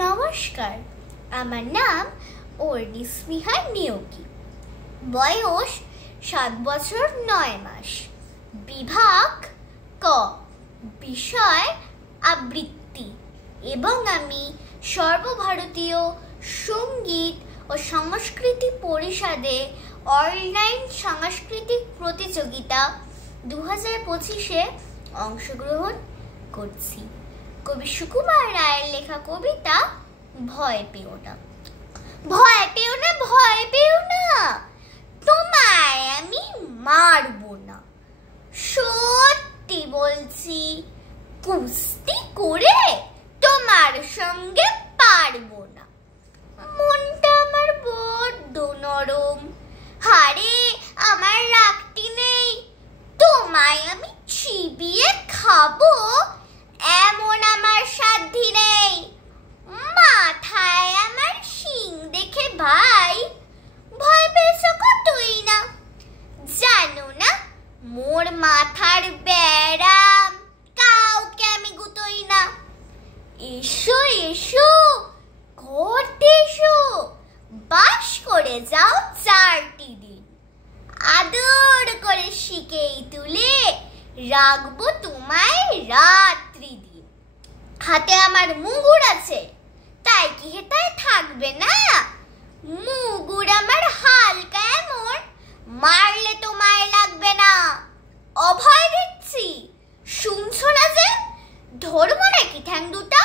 নমস্কার, আমার নাম অর্ণি স্মিহা নিয়োগী। বয়স 7 বছর 9 মাস। বিভাগ ক, বিষয় আবৃত্তি, এবং আমি সর্বভারতীয় সঙ্গীত ও সংস্কৃতি পরিষদে অনলাইন সাংস্কৃতিক প্রতিযোগিতা 2025-এ অংশগ্রহণ করছি। কবি সুকুমার রায়ের লেখা কবিতা ভয় পেও না। ভয় পেও না, ভয় পেও না, তোমায় আমি মারবো না। সত্যি বলছি, কুস্তি করে তোমার সঙ্গে পারবো না। মনটা আমার বড্ড নরম, হারে আমার রাগটি নেই। তোমায় আমি চিবিয়ে খাবো এমন আমার সাধ্যি নেই। মাথায় আমার শিং দেখে ভাই ভয় পেয়েছ কতই না। জানো না মোর মাথার ব্যারাম, কাউকে আমি গুতোই না। এসো এসো, করতে এসো, বাস করে যাও 4টি দিন। আদর করে শিকেই তুলে রাখবো তোমায় রাত্রি দিন। হাতে আমার মুগুর আছে, তাই কি হেতায় থাকবে না? মুগুর আমার হালকা এমন, মারলে তোমায় লাগবে না। অভয় দিচ্ছি, শুনছো না যে? ধরবো নাকি ঠ্যাং দুটা?